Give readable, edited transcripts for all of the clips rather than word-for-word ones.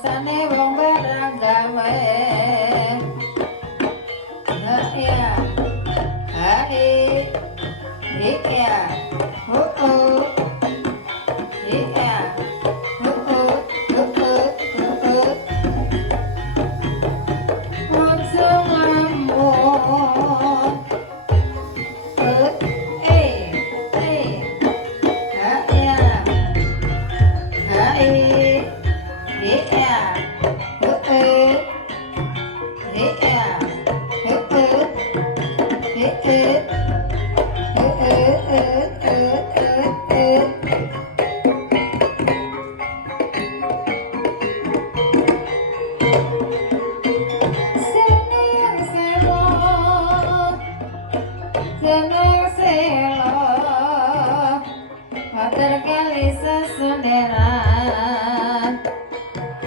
rasane wong barang gawe ya hai ya ya terkali sesunderan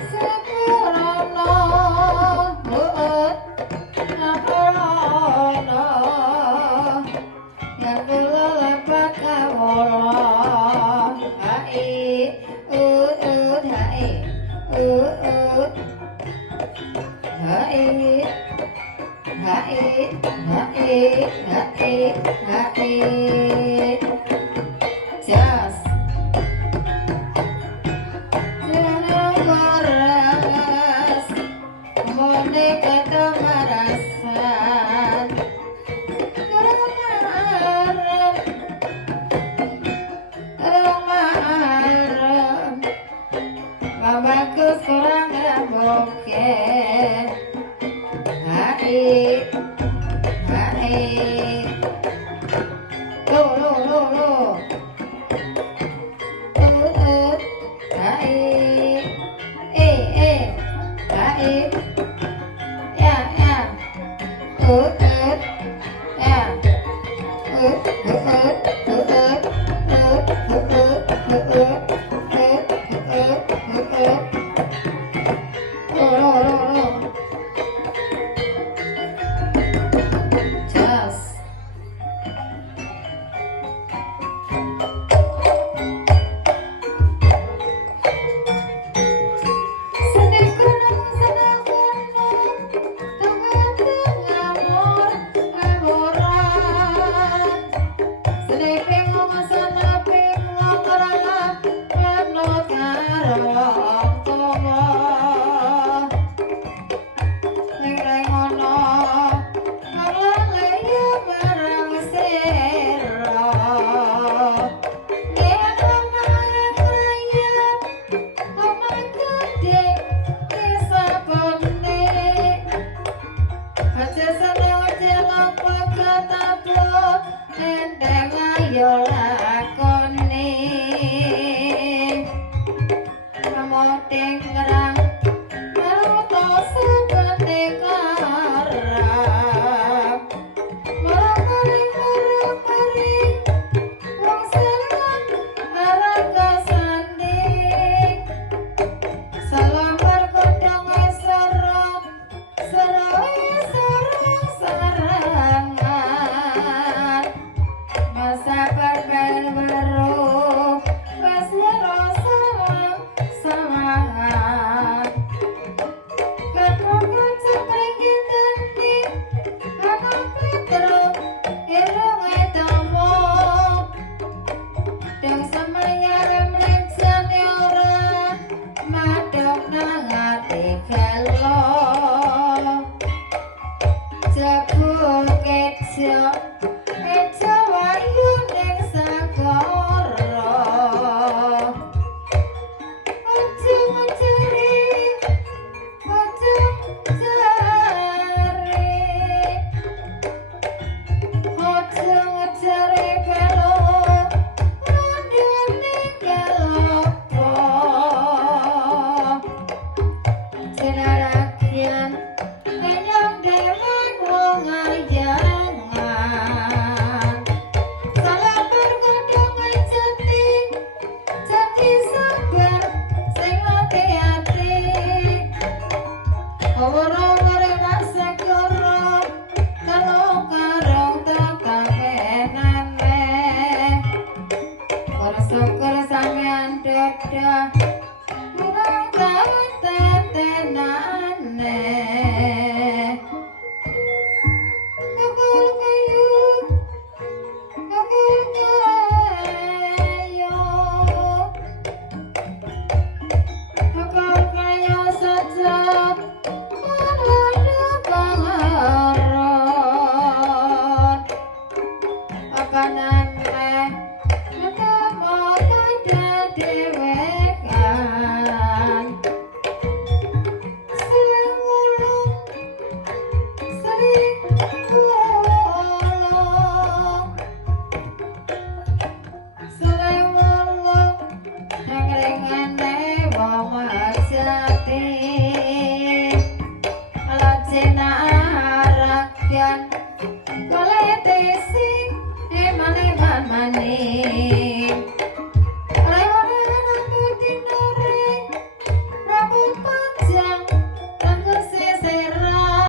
sepurana buut naparana yang kula lepat kawula hai hai hai just jangan waras boneka temarasan kemarin mamaku seorang boke hai lo just yo lakone pamodeng ngerang karo to sebete karang mari wong seneng araga sanding salamar kodong sarang sarangan masa berbel baru pas merasa semangat ketukan sepringin tadi aku Petro irung etomo dan semuanya remreksan ora madok nang ati kelo jebul kecok Senara maksud ana pangaron akanane ketemu pada dewekan sering ulung sering ulung sering ulung nang ringane wong sejati